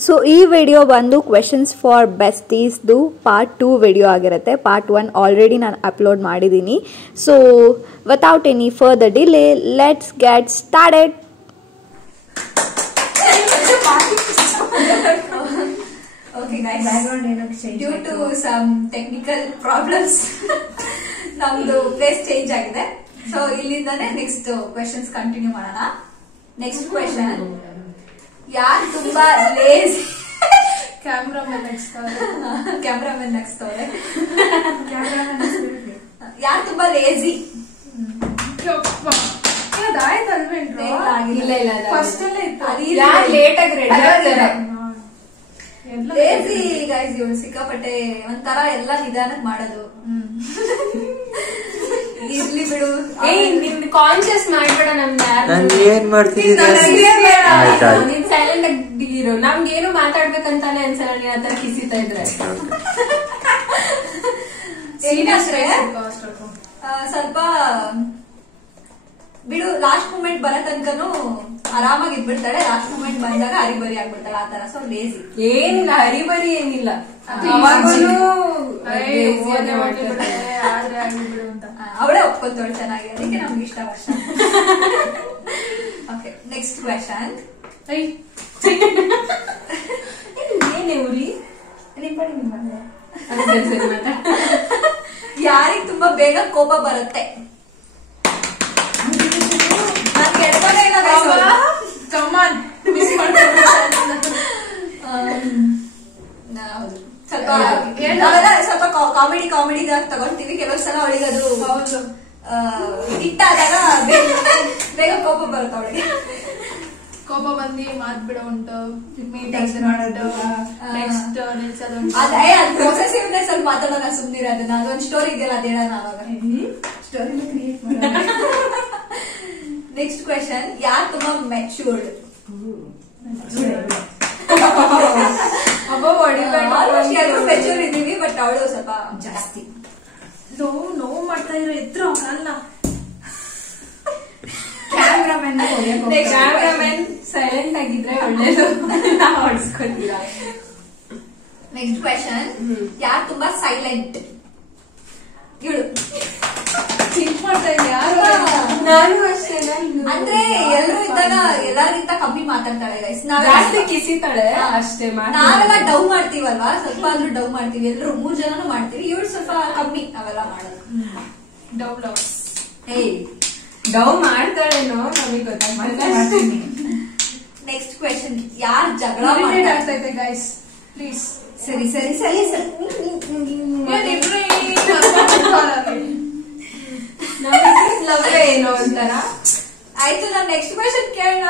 So ಈ video ಬಂದು questions for ಬೆಸ್ಟೀಸ್ದು part 2 video ಆಗಿರುತ್ತೆ. ಪಾರ್ಟ್ 1 ಆಲ್ರೆಡಿ ನಾನು ಅಪ್ಲೋಡ್ ಮಾಡಿದ್ದೀನಿ. So without any further delay let's get started. Okay guys, due to some technical problems ನಮ್ದು place change ಆಗಿದೆ. So ಇಲ್ಲಿಂದಾನೆ next questions continue ಮಾಡೋಣ. Next question, ಯಾರು ತುಂಬಾ lazy? Cameraman ನಗ್ಸ್ತವ್ರೆ. ಯಾರು ತುಂಬಾ ಲೇಜಿ? ಲೇಜಿ ಗೈಸ್, ಇವ್ರು ಸಿಕ್ಕಾಪಟ್ಟೆ ಒಂಥರ ಎಲ್ಲ ನಿಧಾನಕ್ ಮಾಡೋದು. ಇರ್ಲಿ ಬಿಡು, ಕಾನ್ಶಿಯಸ್ ಮಾಡ್ಬೇಡ. ನಮ್ಗೆ ಏನ್ ಮಾಡ್ತಿದ್ದೀರ? ನೀನ್ ಸೈಲೆಂಟ್ ಆಗಿರೋ, ನಮ್ಗೇನು ಮಾತಾಡ್ಬೇಕಂತಾನೆ ಅನ್ಸಲ್ಲ. ನೀನ್ ಆತರ ಕಿಸಿತಾ ಇದ್ರೆ ಸ್ವಲ್ಪ ಬಿಡು. ಲಾಸ್ಟ್ ಮೂಮೆಂಟ್ ಬರೋ ತನಕನು ಆರಾಮಾಗಿ ಇದ್ಬಿಡ್ತಾಳೆ. ಲಾಸ್ಟ್ ಮೂಮೆಂಟ್ ಬಂದಾಗ ಹರಿಬರಿ ಆಗ್ಬಿಡ್ತಾಳೆ ಆತರ. ಸೊ ಲೇಜಿ ಏನಿಲ್ಲ, ಹರಿಬರಿ ಏನಿಲ್ಲ. ಅವಳೇ ಒಪ್ಕೊತಾಳೆ ಚೆನ್ನಾಗಿ, ಅದಕ್ಕೆ ನಮ್ಗೆ ಇಷ್ಟ ವರ್ಷ. Okay, next question. ಏನೇ ಉರಿ? ಯಾರಿಗೆ ತುಂಬಾ ಬೇಗ ಕೋಪ ಬರುತ್ತೆ? ಸ್ವಲ್ಪ ಕಾಮಿಡಿ ತಗೊಳ್ತೀವಿ. ಕೆಲವು ಸಲ ಅವಳಿಗೆ ಅದು ಇಟ್ಟಾದಾಗ ಬೇಗ ಕೋಪ ಬರುತ್ತೆ ಅವಳಿಗೆ. ಕೋಪ ಬಂದು ಮಾತ್ ಬಿಡೋ ಉಂಟು, ಟೆಕ್ಸ್ಟ್ ಮಾಡೋದು, ನೆಕ್ಸ್ಟ್ ಪೊಸೆಸಿವ್ನೆಸ್ ಅಲ್ಲಿ ಮಾತಾಡೋಣ. ಸುಮ್ನಿರ, ಅದನ್ನ ಅದೊಂದು ಸ್ಟೋರಿ ಇದೆಯಲ್ಲ, ಅದ್ ಹೇಳೋಣ ಅವಾಗ. ಸ್ಟೋರಿನ ಕ್ರಿಯೇಟ್ ಮಾಡೋಣ. ನೆಕ್ಸ್ಟ್ ಕ್ವೆಶನ್, ಯಾರು ತುಂಬಾ ಮೆಚೂರ್ಡ್? ಎಲ್ಲರೂ ಮೆಚೂರ್ ಇದೀವಿ, ಬಟ್ ಅವಳು ಸ್ವಲ್ಪ ಜಾಸ್ತಿ. ನೋವು ಮಾಡ್ತಾ ಇರೋ ಎತ್ರ ಅಲ್ಲ. ಕ್ಯಾಮ್ರಾಮನ್ ಸೈಲೆಂಟ್ ಆಗಿದ್ರೆ ಒಳ್ಳೇದು. ಹೊಡ್ಸ್ಕೊತೀರ. ನೆಕ್ಸ್ಟ್ ಕ್ವೆಶನ್, ಯಾರು ತುಂಬಾ ಸೈಲೆಂಟ್? ಇವಳು ನಾನು ಅಷ್ಟೇ. ಅಂದ್ರೆ ಎಲ್ಲರೂ ಇದ್ದಾಗ ಎಲ್ಲರಿಗಿಂತ ಕಮ್ಮಿ ಮಾತಾಡ್ತಾಳೆ ಗೈಸ್. ಜಾಸ್ತಿ ಕಿಸಿತಾಳೆ ಅಷ್ಟೇ. ನಾವೆಲ್ಲ ಡೌ ಮಾಡ್ತೀವಲ್ವಾ, ಸ್ವಲ್ಪ ಆದ್ರೂ ಡೌ ಮಾಡ್ತೀವಿ. ಎಲ್ಲರೂ 3 ಜನನು ಮಾಡ್ತೀವಿ. ಇವಳು ಸ್ವಲ್ಪ ಕಮ್ಮಿ ಅವೆಲ್ಲ ಮಾಡೋದು. ಡೌ ಮಾಡ್ತಾಳೇನೋ, ನಮಗೆ ಗೊತ್ತಾಗ್ತದೆ. ನೆಕ್ಸ್ಟ್ ಕ್ವೆಶನ್, ಯಾರು ಜಗಳ ಆಗ್ತೈತೆ ಗೈಸ್? ಪ್ಲೀಸ್. ಸರಿ. ಏನೋ ಅಂತಾರ. ಆಯ್ತು, ನಾನ್ ನೆಕ್ಸ್ಟ್ ಕ್ವೆಶನ್ ಕೇಳೋಣ.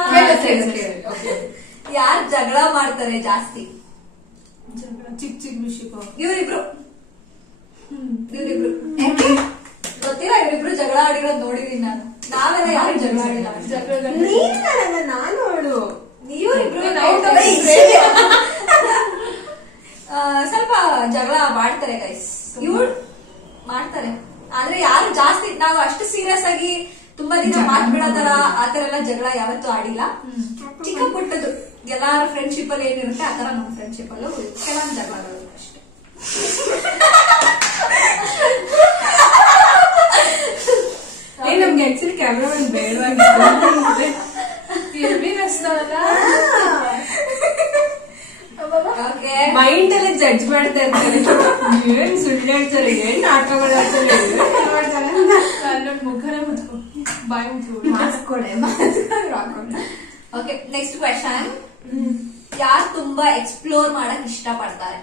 ಯಾರು ಜಗಳ ಮಾಡ್ತಾರೆ ಜಾಸ್ತಿ? ಚಿಕ್ಕ ವಿಷಯ. ಇವರಿಬ್ರು ಗೊತ್ತಿಲ್ಲ. ಇವರಿಬ್ರು ಜಗಳ ಆಡಿರೋದು ನೋಡಿದೀನಿ ನಾನು. ನಾವೆಲ್ಲ ಯಾರು ಜಗಳ ಆಡಿಲ್ಲ. ನಾನು ಅವಳು ನೀವಿಬ್ರು ಸ್ವಲ್ಪ ಜಗಳ ಮಾಡ್ತಾರೆ ಗೈಸ್. ಇವ್ರು ಮಾಡ್ತಾರೆ, ಆದ್ರೆ ಯಾರು ಜಾಸ್ತಿ ನಾವು ಅಷ್ಟು ಸೀರಿಯಸ್ ಆಗಿ ತುಂಬಾ ದಿನ ಮಾತ್ ಬಿಡೋತರ ಆತರ ಎಲ್ಲ ಜಗಳ ಯಾವತ್ತೂ ಆಡಿಲ್ಲ. ಚಿಕ್ಕ ಪುಟ್ಟದು ಎಲ್ಲಾರ ಫ್ರೆಂಡ್ಶಿಪ್ ಅಲ್ಲಿ ಏನಿರುತ್ತೆ ಆತರ ನಮ್ಮ ಫ್ರೆಂಡ್ಶಿಪ್ ಅಲ್ಲೂ ಕೆಲವೊಂದು ಜಗಳಗಳು ಅಷ್ಟೇ. ನಮ್ಗೆ ಆಕ್ಚುಲಿ ಕ್ಯಾಮ್ರಾಮನ್ ಬೇಡವಾಗಿತ್ತು. ಮೈಂಡ್ ಅಲ್ಲಿ ಜಡ್ಜ್ ಮಾಡ್ತಾ ಇರ್ತಾರೆ. ಏನ್ ಸುಳ್ಳು ಹೇಳ್ತಾರೆ, ಏನ್ ನಾಟಕಗಳು ಹೇಳ್ತಾರೆ. ಮುಖನೇ ಬಾಯಿ ಮಾಸ್ಕೊಡೆ. ಓಕೆ, ನೆಕ್ಸ್ಟ್ ಕ್ವೆಶನ್, ಯಾರು ತುಂಬಾ ಎಕ್ಸ್ಪ್ಲೋರ್ ಮಾಡಕ್ ಇಷ್ಟ ಪಡ್ತಾರೆ?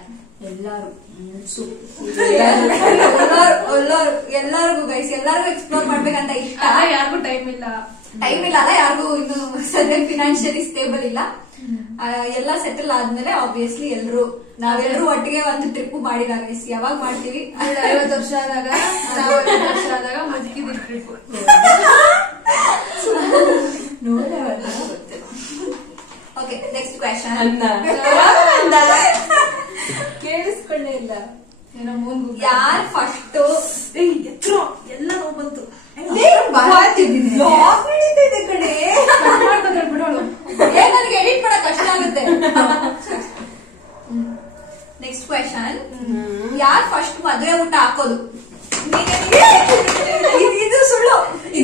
ಎಲ್ಲರಿಗೂ ಗೈಸ್, ಎಲ್ಲರಿಗೂ ಎಕ್ಸ್ಪ್ಲೋರ್ ಮಾಡ್ಬೇಕಂತ ಇಷ್ಟ. ಯಾರಿಗೂ ಟೈಮ್ ಇಲ್ಲ ಅಲ್ಲ. ಯಾರಿಗೂ ಇನ್ನು ಸದ್ಯ ಫಿನಾನ್ಷಿಯಲಿ ಸ್ಟೇಬಲ್ ಇಲ್ಲ. ಎಲ್ಲ ಸೆಟಲ್ ಆದ್ಮೇಲೆ ಆಬ್ವಿಯಸ್ಲಿ ನಾವೆಲ್ಲರೂ ಒಟ್ಟಿಗೆ ಒಂದು ಟ್ರಿಪ್ ಮಾಡಿದಾಗ ಗೈಸ್. ಯಾವಾಗ ಮಾಡ್ತೀವಿ? 50 ವರ್ಷ ಆದಾಗ, 40 ವರ್ಷ ಆದಾಗ ಮಜ್ಕಿದ ಟ್ರಿಪ್. Okay, next question. ಕೇಳಿಸ್ಕೊಂಡೇ ಇಲ್ಲ. ಯಾರು ಫಸ್ಟ್ ಎಲ್ಲ ನೋವು ಬಂತು. ಇದು ಸುಳ್ಳು,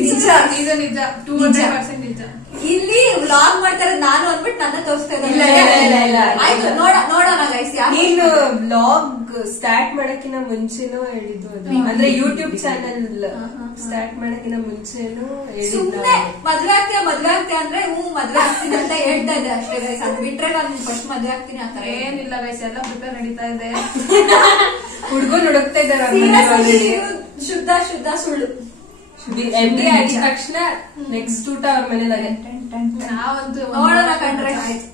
ನಿಜ, ಇದು ನಿಜ, 200% ನಿಜ. ಇಲ್ಲಿ ವ್ಲಾಗ್ ಮಾಡ್ತಾರೆ ನಾನು ಅಂದ್ಬಿಟ್ಟು ನನ್ನ ತೋರಿಸ್ತಾ ಇಲ್ಲ. ಆಯ್ತು ನೋಡೋಣ ಗೈಸ್. ನೀನು ವ್ಲಾಗ್ ಸ್ಟಾರ್ಟ್ ಮಾಡಕ್ಕಿಂತ ಮುಂಚೆನೂ ಹೇಳಿದ್ದು ಅದು. ಅಂದ್ರೆ ಯೂಟ್ಯೂಬ್ ಚಾನೆಲ್ ಸ್ಟಾರ್ಟ್ ಮಾಡಕ್ಕಿಂತ ಮುಂಚೆನೂ ಸುಮ್ನೆ ಮದ್ವೆ ಆಗ್ತೀಯ ಅಂದ್ರೆ ಮದ್ವೆ ಆಗ್ತೀನಿ ಅಂತ ಹೇಳ್ತಾ ಇದ್ದೆ ಅಷ್ಟೇ ಗೈಸ್. ಅದ್ ಬಿಟ್ರೆ ನಾನು ಫಸ್ಟ್ ಮದ್ವೆ ಆಗ್ತೀನಿ ಆತರ ಏನಿಲ್ಲ ಗೈಸ್, ಎಲ್ಲ ಪ್ರಿಪೇರ್ ನಡೀತಾ ಇದೆ. ಹುಡ್ಗನ್ ಹುಡುಕ್ತಾ ಇದ್ದಾರೆ. ಶುದ್ಧ ಸುಳ್ಳು. MD ಆಗಿದ ತಕ್ಷಣ ನೆಕ್ಸ್ಟ್ ಊಟ ಅವ್ರ ಮನೇಲಾಗೆ. ನಾವಂತೂ ನೋಡೋಣ ಕಂಡ್ರೆ ಆಯ್ತು,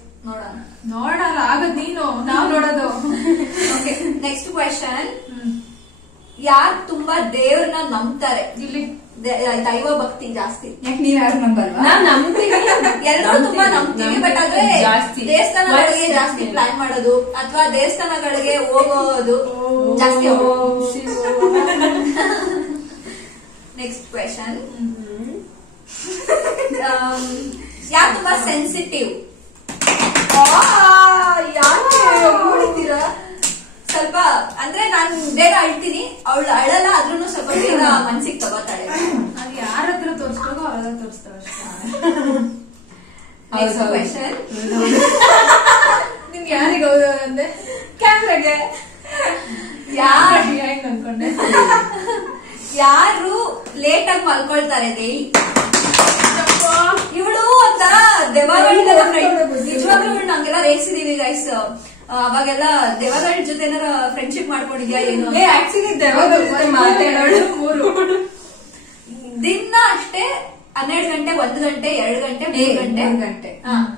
ನೋಡೋಣ ಆಗದ್ ನೀನು, ನಾವ್ ನೋಡೋದು. Okay, next question. ಯಾರು ತುಂಬಾ ದೇವ್ರನ್ನ ನಂಬ್ತಾರೆ? ಇಲ್ಲಿ ದೈವ ಭಕ್ತಿ ಜಾಸ್ತಿ. ಯಾಕೆ ನೀವ್ ಯಾರು ನಂಬಲ್ವಾ? ನಾವ್ ನಂಬ್ತೀವಿ, ಎಲ್ಲರೂ ತುಂಬಾ ನಂಬ್ತೀವಿ. ಬಟ್ ಆದ್ರೆ ಜಾಸ್ತಿ ದೇವಸ್ಥಾನಗಳಿಗೆ ಜಾಸ್ತಿ ಪ್ಲಾನ್ ಮಾಡೋದು ಅಥವಾ ದೇವಸ್ಥಾನಗಳಿಗೆ ಹೋಗೋದು ಜಾಸ್ತಿ. Next question. ಯಾರು ತುಂಬಾ ಸೆನ್ಸಿಟಿವ್? ಯಾಕೆ ನೋಡಿದ್ದೀರಾ? ಸ್ವಲ್ಪ ಅಂದ್ರೆ ನಾನ್ ಬೇಗ ಅಳ್ತೀನಿ, ಅವಳು ಅಳಲ್ಲ, ಆದ್ರೂ ಸ್ವಲ್ಪ ಬೇಗ ಮನ್ಸಿಗೆ ತಗೋತಾಳೆ. ಅದು ಯಾರ ಹತ್ರ ತೋರಿಸ್ಬೇಕು ಅವ್ರ ಹತ್ರ ತೋರಿಸ್ತಾಳೆ ಅಷ್ಟೇ. Next question. ನಿನ್ ಯಾರಿಗೆ ಹೌದು ಅಂದೆ? ಕ್ಯಾಮ್ರಾಗೆ. ಹೆಂಗ್ ಅನ್ಕೊಂಡೆ? ಯಾರು ಲೇಟ್ ಆಗಿ ಮಲ್ಕೊಳ್ತಾರೆ ಡೈಲಿ? ಇವಳು ಒಂಥರ ದೆವ್ವಗಳಿಗೆಲ್ಲ ನಿಜವಾಗ್ಲೂ ಇವಳು ನಂಗೆಲ್ಲ ರೇಗ್ಸಿದೀವಿ ಗೈಸ್. ಅವಾಗೆಲ್ಲ ದೆವ್ವಗಳ ಜೊತೆ ಏನಾರ ಫ್ರೆಂಡ್ಶಿಪ್ ಮಾಡ್ಕೊಂಡಿದ್ಯಾ ಏನು? ಆಕ್ಚುಲಿ ದೆವ್ವಗಳ ಜೊತೆ ಮಾತಾಡೋಳು ದಿನ ಅಷ್ಟೇ 12 ಗಂಟೆ, 1 ಗಂಟೆ, 2 ಗಂಟೆ, 3 ಗಂಟೆ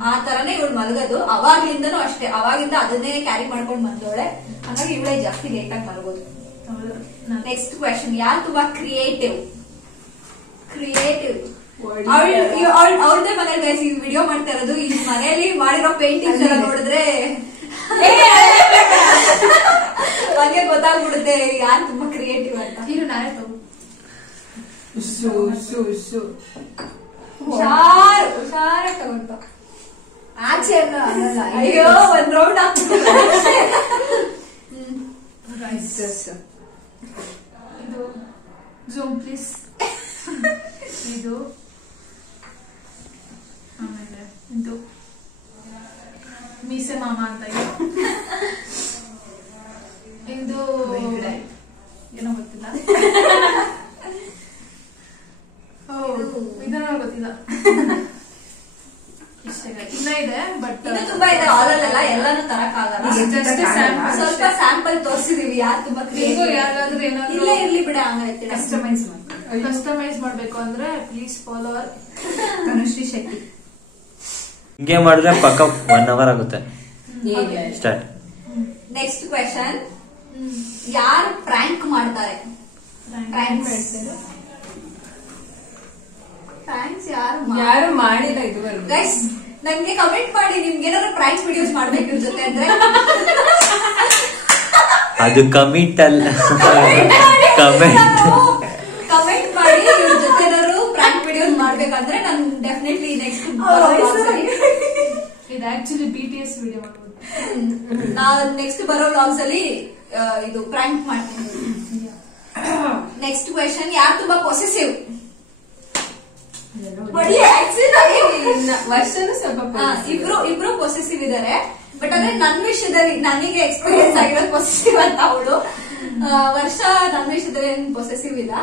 ಆ ತರನೇ ಇವಳು ಮಲಗೋದು. ಅವಾಗ್ಲಿಂದನೂ ಅಷ್ಟೇ, ಅವಾಗಿಂದ ಅದನ್ನೇ ಕ್ಯಾರಿ ಮಾಡ್ಕೊಂಡ್ ಬಂದವಳೆ. ಹಾಗಾಗಿ ಇವಳೇ ಜಾಸ್ತಿ ಲೇಟ್ ಆಗಿ ಮಲಗೋದು. Next question. ಯಾರು ತುಂಬಾ ಕ್ರಿಯೇಟಿವ್? ಅವ್ಳದೇ ಮನೇಲಿ ಗೈಸ್ ಈ ವಿಡಿಯೋ ಮಾಡ್ತಾ ಇರೋದು. ಈ ಮನೆಯಲ್ಲಿ ಮಾಡಿರೋ ಪೇಂಟಿಂಗ್ಸ್ ಎಲ್ಲ ನೋಡಿದ್ರೆ ಹಂಗೆ ಗೊತ್ತಾಗ್ಬಿಡುತ್ತೆ ಯಾರು ತುಂಬಾ ಕ್ರಿಯೇಟಿವ್ ಅಂತ. ನೀನು ನಾನೇ ತಗೋ. ಹುಷಾರಾಗಿ ತಗೊಂತ ಆಚೆ ಅನ್ನಲ್ಲ. ಅಯ್ಯೋ ಒಂದ್ ರೌಂಡ್ ಹಾಕ್ಬಿಟ್ಟು. ಇದು ಝೂಮ್ ಪ್ಲೀಸ್. ಇದು ಆಮೇಲೆ ಇದು ಮೀಸೆ ಮಾಮ ಅಂತ ಇದು ಏನೋ ಗೊತ್ತಿಲ್ಲ. ಇದನ್ನ ಗೊತ್ತಿಲ್ಲ. ಇನ್ನ ಇದೆ ಬಟ್ ಇನ್ನು ತುಂಬಾ ಇದೆ. ಆಲಲ್ಲ ಎಲ್ಲಾನು ತರಕ್ ಆಗಲ್ಲ. ಸ್ವಲ್ಪ ಸ್ಯಾಂಪಲ್ ತೋರಿಸಿದೀವಿ ಯಾರು ತುಂಬಾ ಕ್ರಿಯೇಟಿವ್. ಯಾರಾದ್ರೂ ಏನಾದ್ರು ಇಲ್ಲೇ ಇರ್ಲಿ ಬಿಡ, ಆಮೇಲೆ ಕಸ್ಟಮೈಸ್ ಮಾಡ್ಬೇಕು ಅಂದ್ರೆ please follow our Anushree Shetty. ಹಿಂಗೆ ಮಾಡಿದ್ರೆ ಪಕ್ಕ 1 hour ಆಗುತ್ತೆ. ಸ್ಟಾರ್ಟ್. Next question. ಯಾರು ಪ್ರ್ಯಾಂಕ್ ಮಾಡ್ತಾರೆ? ಥ್ಯಾಂಕ್ಸ್. ಯಾರು ಮಾಡಿಲ್ಲ ಇದುವರೆಗೂ. ಗೈಸ್ ನನ್ಗೆ ಕಮೆಂಟ್ ಮಾಡಿ, ನಿಮ್ಗೆ ಏನಾದ್ರು ಪ್ರಾಂಕ್ ವಿಡಿಯೋಸ್ ಮಾಡ್ಬೇಕು ಇವ್ರ ಜೊತೆ ಅಂದ್ರೆ. ಅದು ಕಮಿಟ್ ಅಲ್ಲ, ಕಮೆಂಟ್ ಮಾಡಿ ಇವ್ರ ಜೊತೆ ಏನಾದ್ರು ಪ್ರಾಂಕ್ ವಿಡಿಯೋಸ್ ಮಾಡ್ಬೇಕಂದ್ರೆ ನಾನು ಡೆಫಿನೆಟ್ಲಿ ನೆಕ್ಸ್ಟ್ ಇದು ಆಕ್ಚುಲಿ BTS ವಿಡಿಯೋ ಮಾಡ್ಬೋದು. ನಾನು ನೆಕ್ಸ್ಟ್ ಬರೋ ವ್ಲಾಗ್ಸ್ ಅಲ್ಲಿ ಇದು ಪ್ರಾಂಕ್ ಮಾಡ್ತೀನಿ. Next question. ಯಾರು ತುಂಬಾ ಪೊಸೆಸಿವ್? ವರ್ಷನೂ ಸ್ವಲ್ಪ ಇಬ್ರು ಪೊಸೆಸಿವ್ ಇದಾರೆ. ಬಟ್ ಅಂದ್ರೆ ನನ್ ವಿಷಯದಲ್ಲಿ ನನಗೆ ಎಕ್ಸ್ಪೀರಿಯನ್ಸ್ ಆಗಿರೋದು ಪೊಸೆಸಿವ್ ಅಂತ. ಅವಳು ವರ್ಷ ನನ್ನ ವಿಷಯದಲ್ಲಿ ಏನ್ ಪೊಸೆಸಿವ್ ಇಲ್ಲ.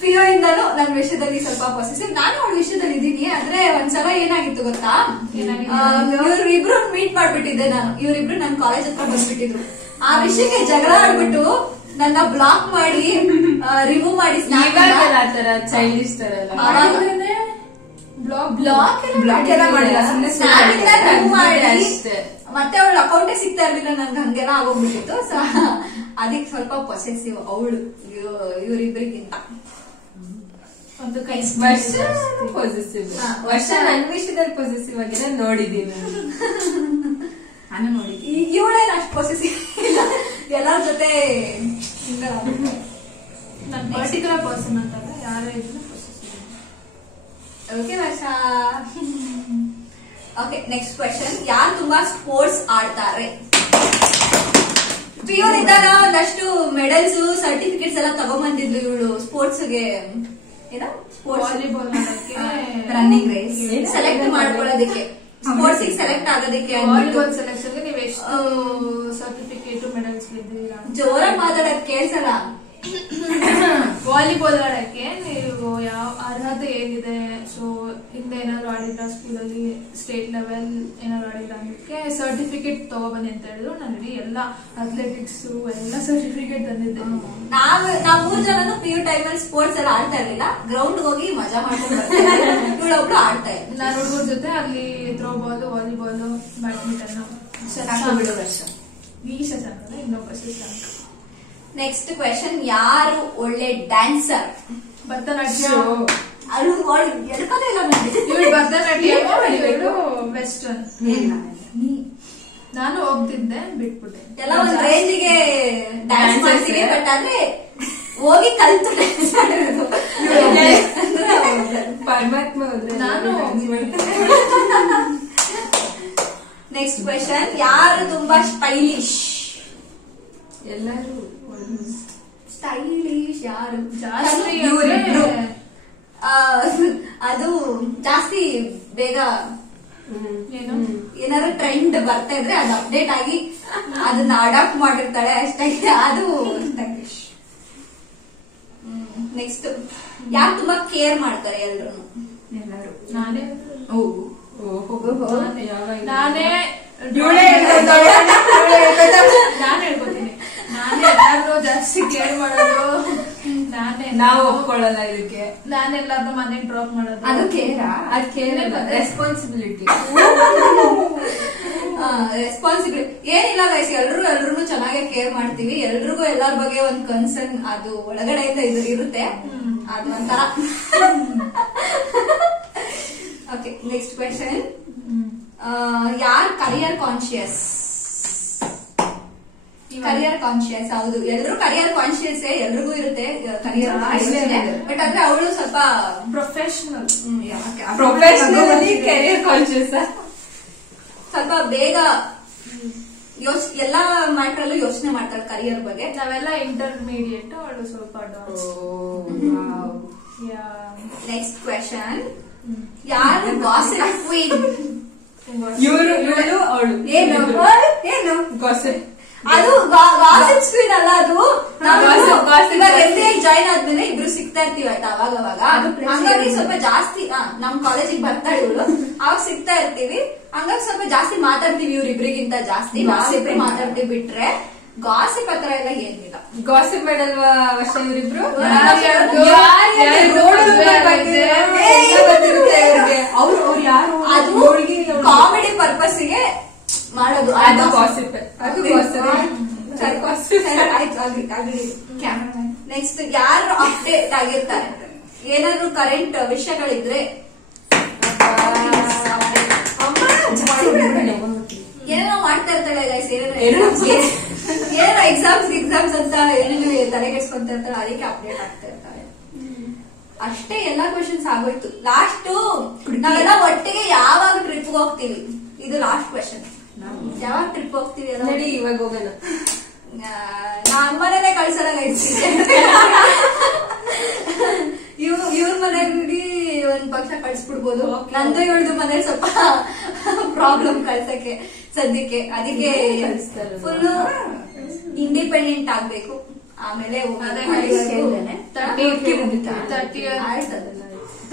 PO ಇಂದನೂ ನನ್ನ ವಿಷಯದಲ್ಲಿ ಸ್ವಲ್ಪ ಪೊಸೆಸಿವ್. ನಾನು ಅವಳ ವಿಷಯದಲ್ಲಿ ಇದೀನಿ. ಆದ್ರೆ ಒಂದ್ಸಲ ಏನಾಗಿತ್ತು ಗೊತ್ತಾ? ಇವ್ರಿಬ್ರು ಮೀಟ್ ಮಾಡ್ಬಿಟ್ಟಿದ್ದೆ ನಾನು. ಇವರಿಬ್ರು ನನ್ ಕಾಲೇಜ್ ಹತ್ರ ಬಂದ್ಬಿಟ್ಟಿದ್ರು. ಆ ವಿಷಯಕ್ಕೆ ಜಗಳ ಆಡ್ಬಿಟ್ಟು ನನ್ನ ಬ್ಲಾಕ್ ಮಾಡಿ ರಿಮೂವ್ ಮಾಡಿ ಚೈಲ್ಡಿಶ್ ತರ ಬ್ಲಾಕ್ ಎಲ್ಲ ಮಾಡಿಲ್ಲ, ಮಾಡಿ ಮತ್ತೆ ಅವಳ ಅಕೌಂಟೇ ಸಿಗ್ತಾ ಇರ್ಲಿಲ್ಲ ನನ್ಗೆ. ಹಂಗೆಲ್ಲ ಆಗೋಗ್ಬಿಟ್ಟಿತ್ತು. ಸೊ ಅದಕ್ಕೆ ಸ್ವಲ್ಪ ಪೊಸೆಸಿವ್ ಅವಳು ಇವರಿಬ್ಬರಿಗಿಂತ. ಒಂದು ಕೈ ಪಾಸಿಟಿವ್. ವರ್ಷ ನನ್ ವಿಷಯದಲ್ಲಿ ಪಾಸಿಟಿವ್ ಆಗಿದೆ ನೋಡಿದೀನಿ. ನಾನು ನೋಡಿ ಇವಳೇನು ಅಷ್ಟು ಪೊಸೆಸಿವ್ ಇಲ್ಲ. ಎಲ್ಲರ ಜೊತೆ ನನ್ನ ಪರ್ಟಿಕ್ಯುಲರ್ ಪರ್ಸನ್ ಅಂತಲ್ಲ, ಯಾರೇ ಇದ್ರು ಓಕೆ ವರ್ಷ. Okay next question. ಯಾರು ತುಂಬಾ ಸ್ಪೋರ್ಟ್ಸ್ ಆಡ್ತಾರೆ? ಪಿಯೂರ್ ಇದ್ದಾಗ ಒಂದಷ್ಟು ಮೆಡಲ್ಸ್ ಸರ್ಟಿಫಿಕೇಟ್ಸ್ ಎಲ್ಲ ತಗೊಂಡ್ಬಂದಿದ್ಲು ಇವಳು ಸ್ಪೋರ್ಟ್ಸ್ಗೆ ಏನೋ ವಾಲಿಬಾಲ್ ಆಡಕ್ಕೆ ರನ್ನಿಂಗ್ ರೇಸ್ ಸೆಲೆಕ್ಟ್ ಮಾಡ್ಕೊಳ್ಳೋದಕ್ಕೆ ಸ್ಪೋರ್ಟ್ಸ್ ಸೆಲೆಕ್ಟ್ ಆಗೋದಕ್ಕೆ ವಾಲಿಬಾಲ್ ಸೆಲೆಕ್ಷನ್ಗೆ ನೀವು ಎಷ್ಟು ಸರ್ಟಿಫಿಕೇಟ್ ಮೆಡಲ್ಸ್ ಗೆದ್ದಿದ್ದೀರಾ? ಜೋರಾಗಿ ಮಾತಾಡೋದ್ ಕೇಳ್ಸಲ್ಲ. ವಾಲಿಬಾಲ್ ಆಡಕ್ಕೆ ನೀವು ಯಾವ ಅರ್ಹತೆ ಏನಿದೆ? ಸೊ ಹಿಂದೆ ಏನಾದ್ರು ಆಡಿದ್ರ ಸ್ಕೂಲಲ್ಲಿ ಸ್ಟೇಟ್ ಲೆವೆಲ್ ಏನಾದ್ರು ಆಡಿದ್ರ ಅದಕ್ಕೆ ಸರ್ಟಿಫಿಕೇಟ್ ತಗೊಬನ್ನಿ ಅಂತ ಹೇಳಿದ್ರು. ನಾನು ಇಡೀ ಎಲ್ಲ ಅಥ್ಲೆಟಿಕ್ಸ್ ಎಲ್ಲ ಸರ್ಟಿಫಿಕೇಟ್ ತಂದಿದ್ದೆ. ನಾವ್ 3 ಜನನು PU ಟೈಮಲ್ಲಿ ಸ್ಪೋರ್ಟ್ಸ್ ಎಲ್ಲ ಆಡ್ತಾ ಇರ್ಲಿಲ್ಲ. ಗ್ರೌಂಡ್ ಹೋಗಿ ಮಜಾ ಮಾಡ್ಕೊಂಡು ಇವಳೊಬ್ಳು ಆಡ್ತಾ ಇದ್ಲು. ನಾನು ಹುಡುಗರ ಜೊತೆ ಅಲ್ಲಿ ಥ್ರೋ ಬಾಲ್, ವಾಲಿಬಾಲ್, ಬ್ಯಾಡ್ಮಿಂಟನ್, ಈ ಶಶಾಂಕ ಇನ್ನೊಬ್ಬ ಶಶಾಂಕ. ನೆಕ್ಸ್ಟ್ ಕ್ವೆಶನ್, ಯಾರು ಒಳ್ಳೆ ಡ್ಯಾನ್ಸರ್? ಭರತನಾಟ್ಯ. ಎಡ್ಕೋದೇ ಇಲ್ಲ ಇವಳು ಭರತನಾಟ್ಯ, ಇವಳು ವೆಸ್ಟರ್ನ್. ನಾನು ಹೋಗ್ತಿದ್ದೆ, ಬಿಟ್ಬಿಟ್ಟೆ. ಎಲ್ಲ ಒಂದ್ ರೇಂಜಿಗೆ ಡ್ಯಾನ್ಸ್ ಮಾಡ್ತೀವಿ, ಬಟ್ ಅಂದ್ರೆ ಹೋಗಿ ಕಲ್ತು ಡ್ಯಾನ್ಸ್ ಮಾಡಿರೋದು ಪರಮಾತ್ಮ ಹೋದ್ರೆ ನಾನು. ನೆಕ್ಸ್ಟ್ ಕ್ವೆಶನ್, ಯಾರು ತುಂಬಾ ಸ್ಟೈಲಿಶ್? ಎಲ್ಲರೂ ಸ್ಟೈಲಿಶ್ ಯಾರು ಜಾಸ್ತಿ ಇವ್ರಿಬ್ರು. ಅದು ಜಾಸ್ತಿ ಬೇಗ ಏನು ಏನಾದ್ರು ಟ್ರೆಂಡ್ ಬರ್ತಾ ಇದ್ರೆ ಅದು ಅಪ್ಡೇಟ್ ಆಗಿ ಅದನ್ನ ಅಡಾಪ್ಟ್ ಮಾಡಿರ್ತಾಳೆ ಅಷ್ಟೇ, ಅದು ಸ್ಟೈಲಿಶ್. ನೆಕ್ಸ್ಟ್, ಯಾರು ತುಂಬಾ ಕೇರ್ ಮಾಡ್ತಾರೆ ಎಲ್ರು? ಎಲ್ಲರೂ ನಾನೇ ನಾನೇ ಹೇಳ್ಕೊತೀನಿ. ನಾನೇ ಎಲ್ಲಾರು ಜಾಸ್ತಿ ಕೇರ್ ಮಾಡೋದು. ನಾವು ಒಪ್ಕೊಳ್ಳಲ್ಲ ಇದಕ್ಕೆ. ನಾನೆಲ್ಲಾದ್ರೂ ಮನೆಗೆ ಡ್ರಾಪ್ ಮಾಡೋದು. ಅದು ಕೇರ್ ರೆಸ್ಪಾನ್ಸಿಬಿಲಿಟಿ. ರೆಸ್ಪಾನ್ಸಿಬಿಲಿಟಿ ಏನಿಲ್ಲ ಗೈಸ್, ಎಲ್ರು ಚೆನ್ನಾಗಿ ಕೇರ್ ಮಾಡ್ತೀವಿ. ಎಲ್ರಿಗೂ ಎಲ್ಲರ ಬಗ್ಗೆ ಒಂದ್ ಕನ್ಸರ್ನ್ ಅದು ಒಳಗಡೆಯಿಂದ ಇರುತ್ತೆ. ಅದು ಒಂಥರ. ಓಕೆ, ನೆಕ್ಸ್ಟ್ ಕ್ವೆಶನ್, ಯಾರ್ ಕರಿಯರ್ ಕಾನ್ಶಿಯಸ್? ಕರಿಯರ್ ಕಾನ್ಶಿಯಸ್, ಹೌದು, ಎಲ್ರು ಕರಿಯರ್ ಕಾನ್ಶಿಯಸ್, ಎಲ್ರಿಗೂ ಇರುತ್ತೆ ಕರಿಯರ್, ಬಟ್ ಆದ್ರೆ ಅವಳು ಸ್ವಲ್ಪ ಪ್ರೊಫೆಷನಲ್. Career conscious. ಸ್ವಲ್ಪ ಬೇಗ ಎಲ್ಲಾ ಮ್ಯಾಟ್ರಲ್ಲೂ ಯೋಚನೆ ಮಾಡ್ತಾರೆ ಕರಿಯರ್ ಬಗ್ಗೆ. ನಾವೆಲ್ಲ ಇಂಟರ್ಮೀಡಿಯೇಟ್, ಅವಳು ಸ್ವಲ್ಪ ಅಡ್ವಾನ್ಸ್. ನೆಕ್ಸ್ಟ್ ಕ್ವೆಶನ್, ಯಾರು ಗಾಸಿಪ್ ಕ್ವೀನ್? ಇವಳು ಅವಳು. ಏನು ಗಾಸಿಪ್? ಅದು ಗಾಸಿಪ್ ಕ್ವೀನ್ ಅಲ್ಲ, ಅದು ಇವಾಗ MBA ಜಾಯ್ನ್ ಆದ್ಮೇಲೆ ಇಬ್ರು ಸಿಗ್ತಾ ಇರ್ತೀವಿ ಆಯ್ತಾ, ಅವಾಗ ಹಂಗಾಗಿ ಸ್ವಲ್ಪ ಜಾಸ್ತಿ ನಮ್ ಕಾಲೇಜಿಗೆ ಬರ್ತಾಳೆ ಇವಳು, ಅವಾಗ ಸಿಗ್ತಾ ಇರ್ತೀವಿ. ಹಂಗಾಗಿ ಸ್ವಲ್ಪ ಜಾಸ್ತಿ ಮಾತಾಡ್ತೀವಿ, ಇವ್ರಿಬ್ರಿಗಿಂತ ಜಾಸ್ತಿ ನಾವಿಬ್ರಿ ಮಾತಾಡ್ತೀವಿ. ಬಿಟ್ರೆ ಗಾಸಿಪ್ ಹತ್ರ ಎಲ್ಲ ಏನಿಲ್ಲ. ಗಾಸಿಪ್ ಮಾಡಲ್ವಾ ವರ್ಷ ಇವರಿಬ್ರು? ಅದು ಕಾಮಿಡಿ ಪರ್ಪಸ್ಗೆ ಮಾಡೋದು. ಅದು ಗಾಸಿಪ್. ನೆಕ್ಸ್ಟ್, ಯಾರು ಅಪ್ಡೇಟ್ ಆಗಿರ್ತಾರೆ? ಏನಾದ್ರು ಕರೆಂಟ್ ವಿಷಯಗಳಿದ್ರೆ ಏನೇನೋ ಮಾಡ್ತಾ ಇರ್ತಾಳೆ ಗೈಸ್, ಏನೇನೋ ಎಕ್ಸಾಮ್ಸ್ ಅಂತ ಏನೇನೋ ತಲೆಗೆಡ್ಸ್ಕೊಂತ ಇರ್ತಾಳೆ, ಅದಕ್ಕೆ ಅಪ್ಡೇಟ್ ಆಗ್ತಾ ಇರ್ತಾರೆ ಅಷ್ಟೇ. ಎಲ್ಲಾ ಕ್ವೆಶನ್ಸ್ ಆಗೋಯ್ತು. ಲಾಸ್ಟ್, ನಾವೆಲ್ಲ ಒಟ್ಟಿಗೆ ಯಾವಾಗ ಟ್ರಿಪ್ ಹೋಗ್ತೀವಿ? ಇದು ಲಾಸ್ಟ್ ಕ್ವೆಶನ್. ಯಾವಾಗ ಟ್ರಿಪ್ ಹೋಗ್ತೀವಿ? ನಡಿ ಇವಾಗ ಹೋಗೋಣ. ನಮ್ಮನೇಲೆ ಕಳ್ಸಲ್ಲ ಗೈಸ್. ಇವ್ರ ಮನೆಗೆ ಒಂದ್ ಪಕ್ಷ ಕಳ್ಸ್ಬಿಡ್ಬೋದು. ನಂದು ಇವಳ್ದು ಮನೆ ಸ್ವಲ್ಪ ಪ್ರಾಬ್ಲಮ್ ಕಳ್ಸಕ್ಕೆ ಸದ್ಯಕ್ಕೆ. ಅದಕ್ಕೆ ಫುಲ್ ಇಂಡಿಪೆಂಡೆಂಟ್ ಆಗ್ಬೇಕು. ಆಮೇಲೆ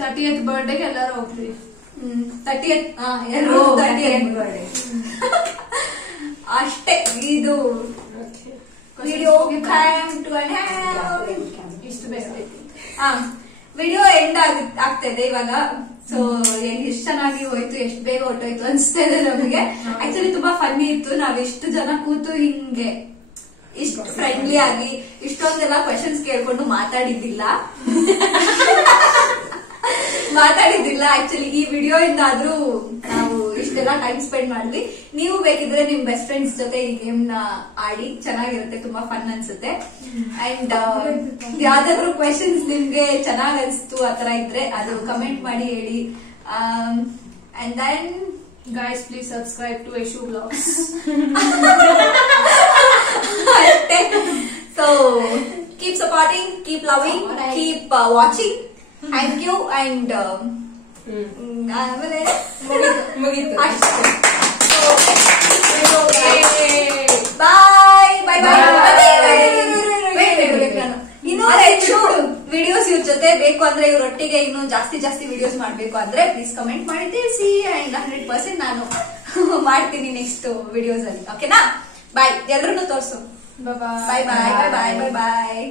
30th ಬರ್ಡೇಗೆ ಎಲ್ಲಾರು ಹೋಗ್ತೀವಿ. 30th ಬರ್ಡೇ ಅಷ್ಟೇ. ಇದು ವಿಡಿಯೋ ಇಷ್ಟು ಬೇಗ ವಿಡಿಯೋ ಎಂಡ್ ಆಗ್ತಾ ಇದೆ ಇವಾಗ. ಸೊ ಎಷ್ಟು ಚೆನ್ನಾಗಿ ಹೋಯ್ತು, ಎಷ್ಟು ಬೇಗ ಹೊಟ್ಟೋಯ್ತು ಅನ್ಸ್ತಾ ಇದೆ ನಮಗೆ. ಆಕ್ಚುಲಿ ತುಂಬಾ ಫನ್ನಿ ಇತ್ತು. ನಾವ್ ಇಷ್ಟು ಜನ ಕೂತು ಹಿಂಗೆ ಇಷ್ಟು ಫ್ರೆಂಡ್ಲಿ ಆಗಿ ಇಷ್ಟೊಂದೆಲ್ಲ ಕ್ವೆಶನ್ಸ್ ಕೇಳ್ಕೊಂಡು ಮಾತಾಡಿದ್ದಿಲ್ಲ. ಆಕ್ಚುಲಿ ಈ ವಿಡಿಯೋ ಇಂದಾದ್ರೂ ನಾವು ಇಷ್ಟೆಲ್ಲ ಟೈಮ್ ಸ್ಪೆಂಡ್ ಮಾಡಿದ್ವಿ. ನೀವು ಬೇಕಿದ್ರೆ ನಿಮ್ ಬೆಸ್ಟ್ ಫ್ರೆಂಡ್ಸ್ ಜೊತೆ ಈ ಗೇಮ್ ನ ಆಡಿ, ಚೆನ್ನಾಗಿರುತ್ತೆ, ತುಂಬಾ ಫನ್ ಅನ್ಸುತ್ತೆ. ಅಂಡ್ ಯಾವ್ದಾದ್ರು ಕ್ವೆಶನ್ಸ್ ನಿಮ್ಗೆ ಚೆನ್ನಾಗ್ ಅನ್ಸ್ತು ಆತರ ಇದ್ರೆ ಅದು ಕಮೆಂಟ್ ಮಾಡಿ ಹೇಳಿ. And then guys, please subscribe to Eshu Vlogs. Keep watching. Thank you and ಆಮೇಲೆ ಮುಗೀತು. ಬಾಯ್ ಬಾಯ್ ಇನ್ನೂ ಹೆಚ್ಚು ವಿಡಿಯೋಸ್ ಇವ್ರ ಜೊತೆ ಬೇಕು ಅಂದ್ರೆ ಇವ್ರೊಟ್ಟಿಗೆ ಇನ್ನೂ ಜಾಸ್ತಿ ವಿಡಿಯೋಸ್ ಮಾಡ್ಬೇಕು ಅಂದ್ರೆ ಪ್ಲೀಸ್ ಕಮೆಂಟ್ ಮಾಡಿ ತಿಳಿಸಿ. ಅಂಡ್ 100% ನಾನು ಮಾಡ್ತೀನಿ ನೆಕ್ಸ್ಟ್ ವಿಡಿಯೋಸ್ ಅಲ್ಲಿ. ಓಕೆನಾ? ಬಾಯ್. ಎಲ್ರನ್ನೂ ತೋರ್ಸು. ಬಾಯ್ ಬಾಯ್ ಬಾಯ್ ಬಾಯ್ ಬಾಯ್ ಬಾಯ್ ಬಾಯ್.